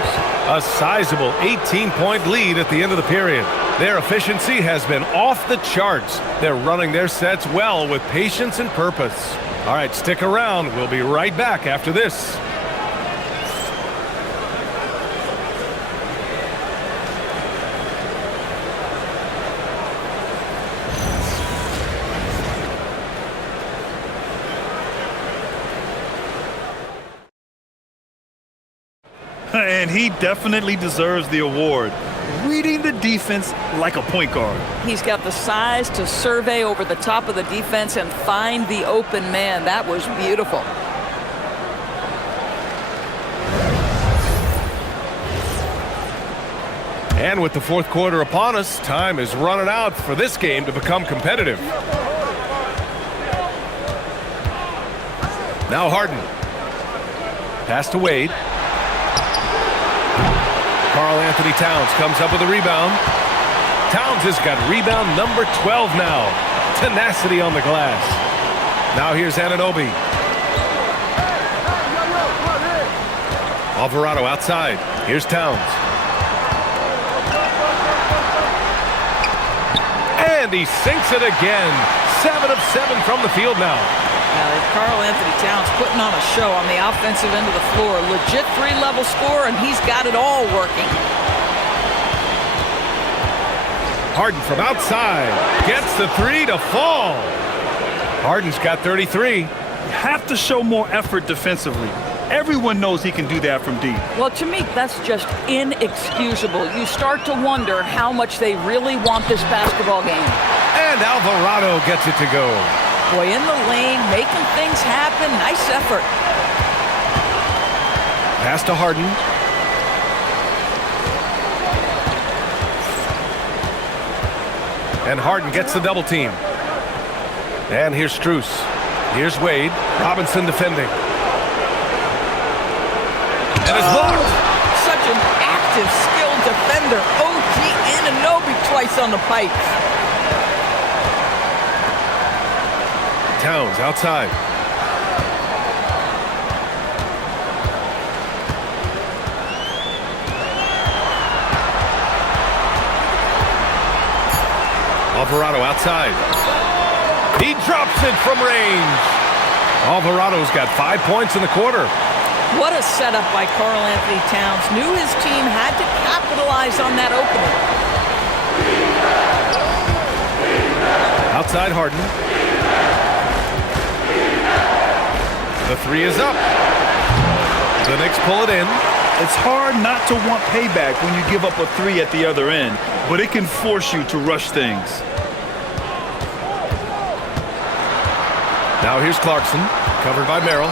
A sizable 18-point lead at the end of the period. Their efficiency has been off the charts. They're running their sets well with patience and purpose. All right, stick around. We'll be right back after this. And he definitely deserves the award. Reading the defense like a point guard. He's got the size to survey over the top of the defense and find the open man. That was beautiful. And with the fourth quarter upon us, time is running out for this game to become competitive. Now Harden. Pass to Wade. Karl-Anthony Towns comes up with a rebound. Towns has got rebound number 12 now. Tenacity on the glass. Now here's Anunoby. Alvarado outside. Here's Towns. And he sinks it again. 7 of 7 from the field now. Karl-Anthony Towns putting on a show on the offensive end of the floor. Legit three-level scorer, and he's got it all working. Harden from outside gets the three to fall. Harden's got 33. You have to show more effort defensively. Everyone knows he can do that from deep. Well, to me, that's just inexcusable. You start to wonder how much they really want this basketball game. And Alvarado gets it to go. Boy, in the lane, making things happen. Nice effort. Pass to Harden. And Harden gets the double team. And here's Strus. Here's Wade. Robinson defending. And it's blocked. Such an active, skilled defender. OG Anunoby twice on the pipes. Towns outside. Alvarado outside. He drops it from range. Alvarado's got 5 points in the quarter. What a setup by Karl-Anthony Towns. Knew his team had to capitalize on that opening. Outside Harden. The three is up. The Knicks pull it in. It's hard not to want payback when you give up a three at the other end, but it can force you to rush things. Now here's Clarkson, covered by Merrill.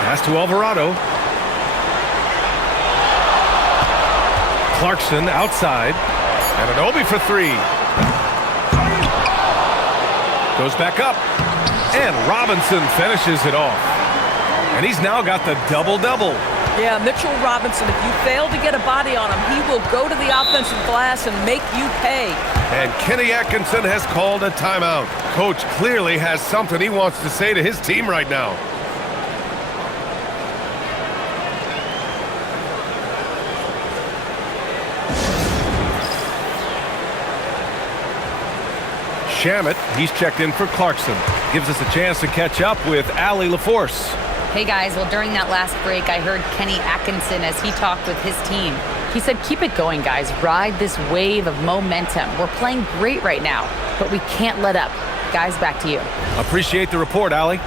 Pass to Alvarado. Clarkson outside. Anunoby for three. Goes back up. And Robinson finishes it off. And he's now got the double-double. Yeah, Mitchell Robinson, if you fail to get a body on him, he will go to the offensive glass and make you pay. And Kenny Atkinson has called a timeout. Coach clearly has something he wants to say to his team right now. Shamet, he's checked in for Clarkson. Gives us a chance to catch up with Allie LaForce. Hey guys, well during that last break I heard Kenny Atkinson as he talked with his team. He said, keep it going guys, ride this wave of momentum. We're playing great right now, but we can't let up. Guys, back to you. Appreciate the report, Allie.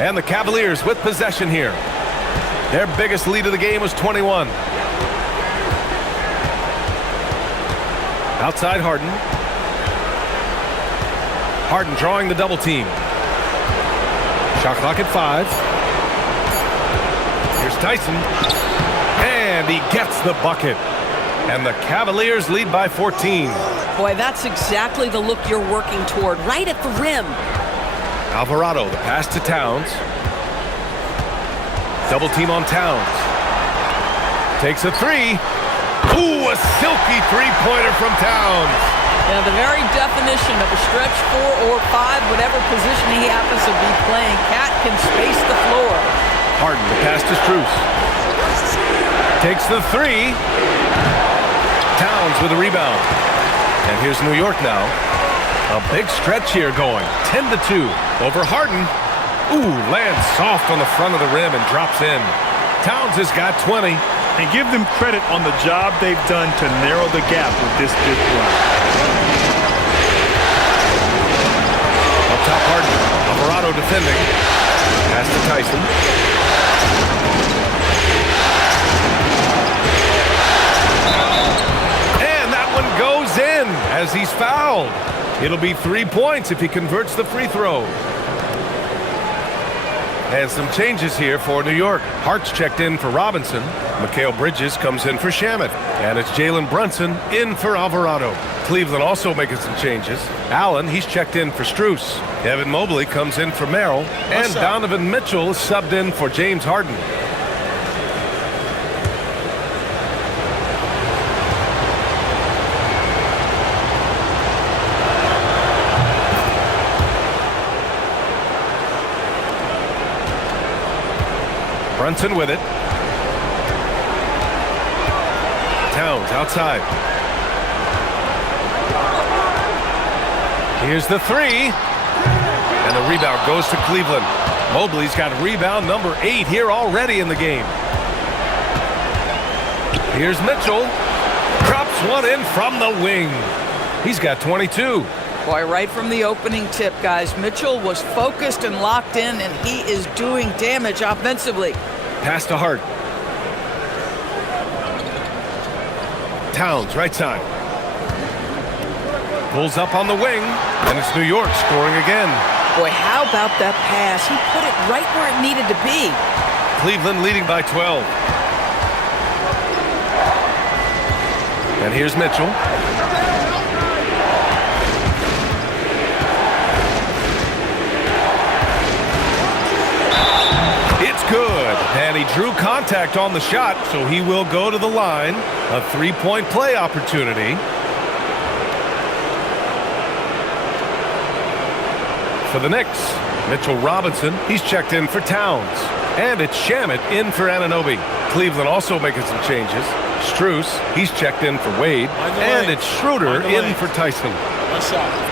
And the Cavaliers with possession here. Their biggest lead of the game was 21. Outside Harden. Harden drawing the double team. Shot clock at 5. Here's Tyson. And he gets the bucket. And the Cavaliers lead by 14. Boy, that's exactly the look you're working toward, right at the rim. Alvarado, the pass to Towns. Double team on Towns. Takes a 3. Ooh, a silky three-pointer from Towns. Yeah, the very definition of a stretch 4 or 5, whatever position he happens to be playing, Cat can space the floor. Harden, the pass to Strus. Takes the 3. Towns with a rebound. And here's New York now. A big stretch here going. 10-2 over Harden. Ooh, lands soft on the front of the rim and drops in. Towns has got 20. And give them credit on the job they've done to narrow the gap with this big run. Up top, Harden. Alvarado defending. Pass to Tyson. And that one goes in as he's fouled. It'll be 3 points if he converts the free throw. And some changes here for New York. Hart's checked in for Robinson. Mikal Bridges comes in for Shamet. And it's Jalen Brunson in for Alvarado. Cleveland also making some changes. Allen, he's checked in for Strus. Evan Mobley comes in for Merrill. And Donovan Mitchell is subbed in for James Harden. Brunson with it. Towns outside. Here's the 3. And the rebound goes to Cleveland. Mobley's got rebound number 8 here already in the game. Here's Mitchell. Drops one in from the wing. He's got 22. Boy, right from the opening tip, guys, Mitchell was focused and locked in, and he is doing damage offensively. Pass to Hart. Towns, right side. Pulls up on the wing, and it's New York scoring again. Boy, how about that pass? He put it right where it needed to be. Cleveland leading by 12. And here's Mitchell. Good. And he drew contact on the shot, so he will go to the line. A three-point play opportunity. For the Knicks, Mitchell Robinson, he's checked in for Towns. And it's Shamet in for Anunoby. Cleveland also making some changes. Strus, he's checked in for Wade. And it's Schroeder in for Tyson. Nice shot.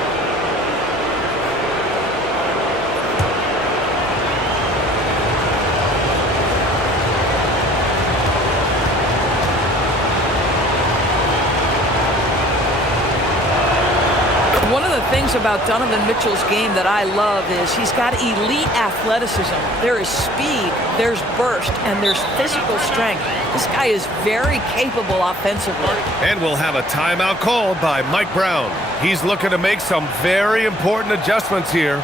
Things about Donovan Mitchell's game that I love is he's got elite athleticism. There is speed, there's burst, and there's physical strength. This guy is very capable offensively. And we'll have a timeout called by Mike Brown. He's looking to make some very important adjustments here.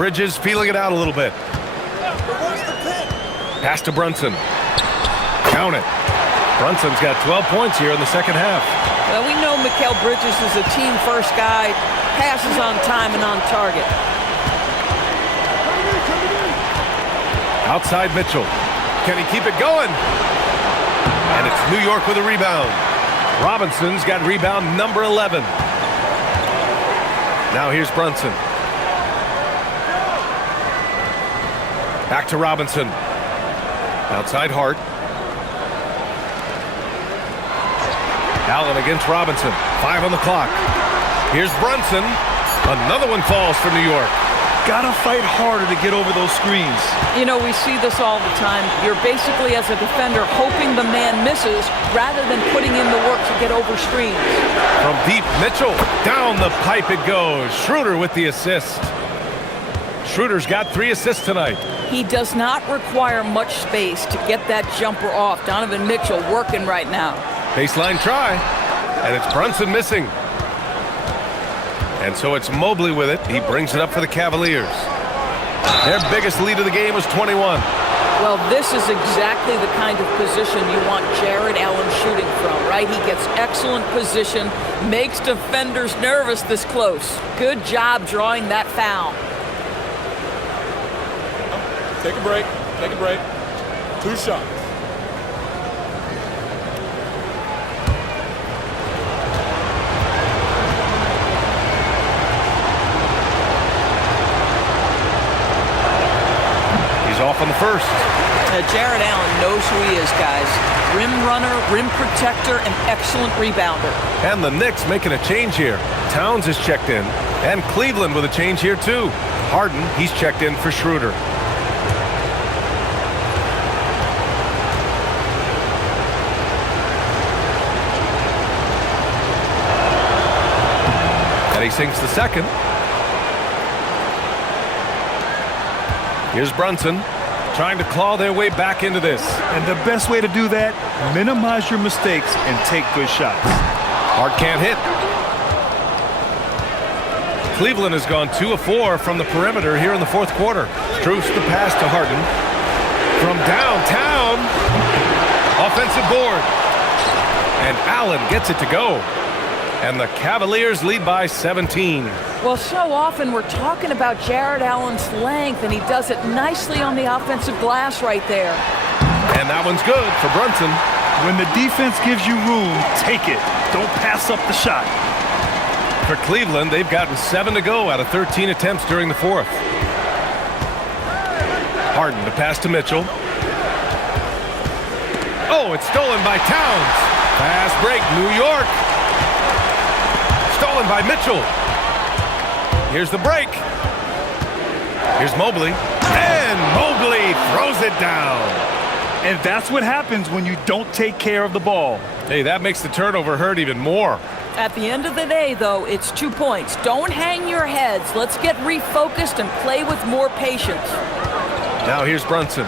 Bridges feeling it out a little bit. Pass to Brunson. Count it. Brunson's got 12 points here in the second half. Well, we know Mikal Bridges is a team-first guy, passes on time and on target. Outside Mitchell. Can he keep it going? And it's New York with a rebound. Robinson's got rebound number 11. Now here's Brunson. Back to Robinson. Outside Hart. Allen against Robinson. 5 on the clock. Here's Brunson. Another one falls for New York. Gotta fight harder to get over those screens. You know, we see this all the time. You're basically, as a defender, hoping the man misses rather than putting in the work to get over screens. From deep, Mitchell. Down the pipe it goes. Schroeder with the assist. Schroeder's got 3 assists tonight. He does not require much space to get that jumper off. Donovan Mitchell working right now. Baseline try. And it's Brunson missing. And so it's Mobley with it. He brings it up for the Cavaliers. Their biggest lead of the game was 21. Well, this is exactly the kind of position you want Jared Allen shooting from, right? He gets excellent position, makes defenders nervous this close. Good job drawing that foul. Take a break. Take a break. 2 shots. Off on the first. Jared Allen knows who he is, guys. Rim runner, rim protector, and excellent rebounder. And the Knicks making a change here. Towns is checked in. And Cleveland with a change here, too. Harden, he's checked in for Schroeder. And he sinks the second. Here's Brunson trying to claw their way back into this. And the best way to do that, minimize your mistakes and take good shots. Hart can't hit. Cleveland has gone 2 of 4 from the perimeter here in the 4th quarter. Strus the pass to Harden. From downtown. Offensive board. And Allen gets it to go. And the Cavaliers lead by 17. Well, so often we're talking about Jared Allen's length, and he does it nicely on the offensive glass right there. And that one's good for Brunson. When the defense gives you room, take it. Don't pass up the shot. For Cleveland, they've gotten 7 to go out of 13 attempts during the 4th. Harden to pass to Mitchell. Oh, it's stolen by Towns. Fast break, New York. Stolen by Mitchell. Here's the break. Here's Mobley. And Mobley throws it down. And that's what happens when you don't take care of the ball. Hey, that makes the turnover hurt even more. At the end of the day, though, it's 2 points. Don't hang your heads. Let's get refocused and play with more patience. Now here's Brunson.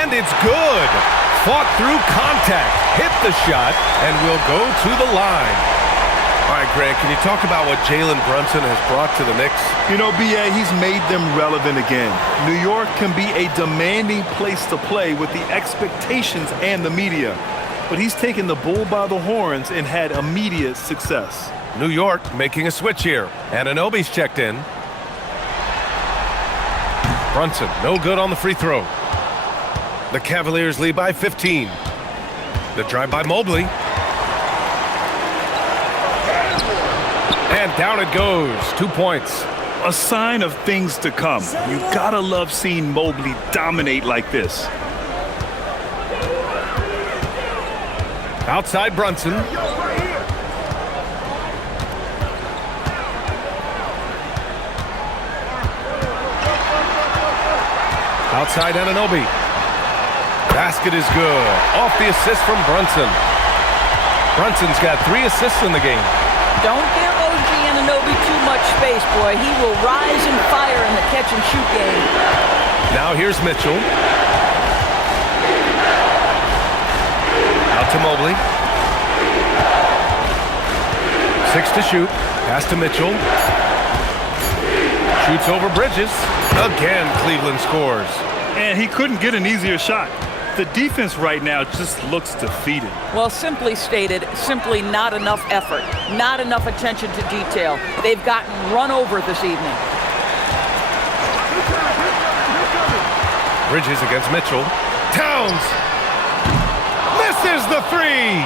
And it's good. Fought through contact, hit the shot, and will go to the line. All right, Grant, can you talk about what Jalen Brunson has brought to the Knicks? You know, B.A., he's made them relevant again. New York can be a demanding place to play with the expectations and the media. But he's taken the bull by the horns and had immediate success. New York making a switch here. Anunoby's checked in. Brunson, no good on the free throw. The Cavaliers lead by 15. The drive by Mobley. And down it goes. 2 points. A sign of things to come. You gotta love seeing Mobley dominate like this. Outside Brunson. Outside Anunoby. Basket is good. Off the assist from Brunson. Brunson's got 3 assists in the game. Don't give OG Anunoby too much space, boy. He will rise and fire in the catch-and-shoot game. Now here's Mitchell. Out to Mobley. 6 to shoot. Pass to Mitchell. Shoots over Bridges. Again, Cleveland scores. And he couldn't get an easier shot. The defense right now just looks defeated. Well, simply stated, simply not enough effort, not enough attention to detail. They've gotten run over this evening. Bridges against Mitchell. Towns misses the 3.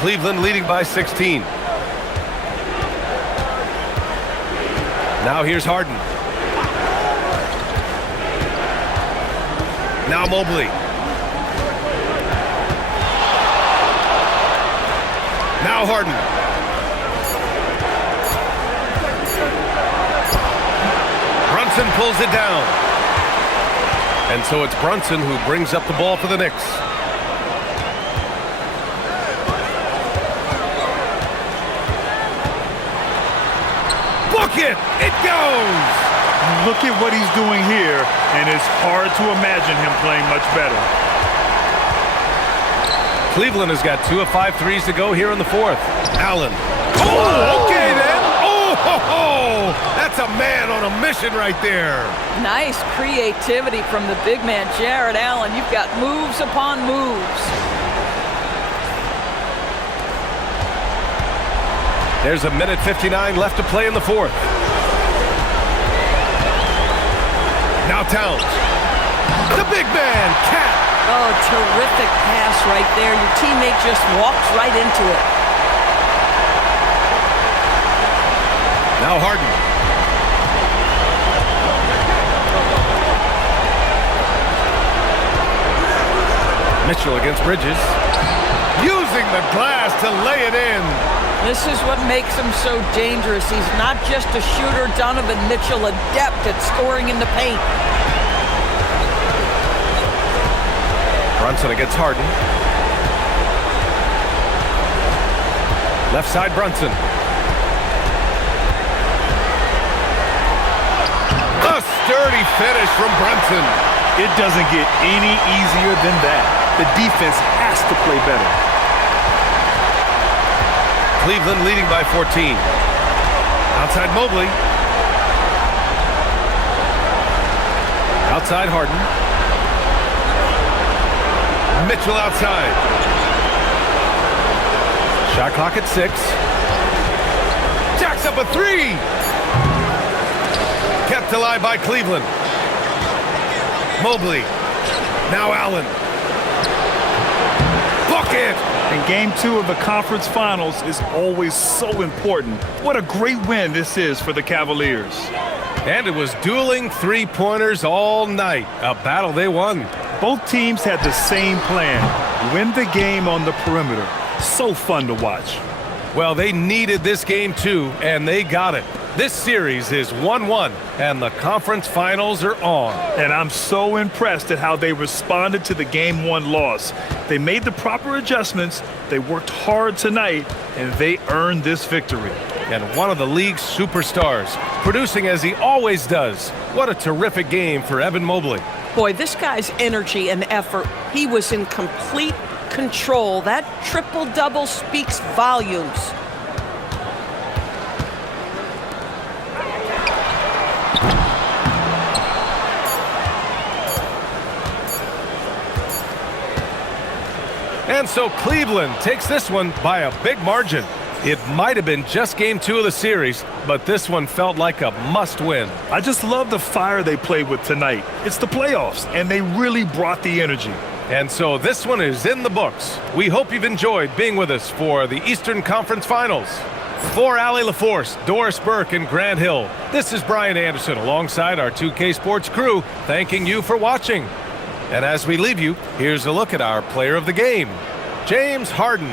Cleveland leading by 16. Now here's Harden. Now Mobley. Now Harden. Brunson pulls it down. And so it's Brunson who brings up the ball for the Knicks. Bucket! It goes! Look at what he's doing here, and it's hard to imagine him playing much better. Cleveland has got 2 of 5 threes to go here in the fourth. Allen. Oh, okay then. Oh, ho, ho. That's a man on a mission right there. Nice creativity from the big man, Jared Allen. You've got moves upon moves. There's a minute 59 left to play in the fourth. Now Towns. The big man, Cat. Oh, terrific pass right there. Your teammate just walks right into it. Now Harden. Mitchell against Bridges. Using the glass to lay it in. This is what makes him so dangerous. He's not just a shooter. Donovan Mitchell, adept at scoring in the paint. Brunson against Harden. Left side Brunson. A sturdy finish from Brunson. It doesn't get any easier than that. The defense has to play better. Cleveland leading by 14. Outside Mobley. Outside Harden. Mitchell outside. Shot clock at 6. Jacks up a 3. Kept alive by Cleveland. Mobley. Now Allen. Bucket! And game 2 of the conference finals is always so important. What a great win this is for the Cavaliers. And it was dueling three-pointers all night. A battle they won. Both teams had the same plan. Win the game on the perimeter. So fun to watch. Well, they needed this game too, and they got it. This series is 1-1, and the conference finals are on. And I'm so impressed at how they responded to the Game 1 loss. They made the proper adjustments, they worked hard tonight, and they earned this victory. And one of the league's superstars, producing as he always does. What a terrific game for Evan Mobley. Boy, this guy's energy and effort, he was in complete control. That triple-double speaks volumes. And so Cleveland takes this one by a big margin. It might have been just game 2 of the series, but this one felt like a must-win. I just love the fire they played with tonight. It's the playoffs, and they really brought the energy. And so this one is in the books. We hope you've enjoyed being with us for the Eastern Conference Finals. For Allie LaForce, Doris Burke, and Grant Hill, this is Brian Anderson alongside our 2K Sports crew, thanking you for watching. And as we leave you, here's a look at our player of the game, James Harden.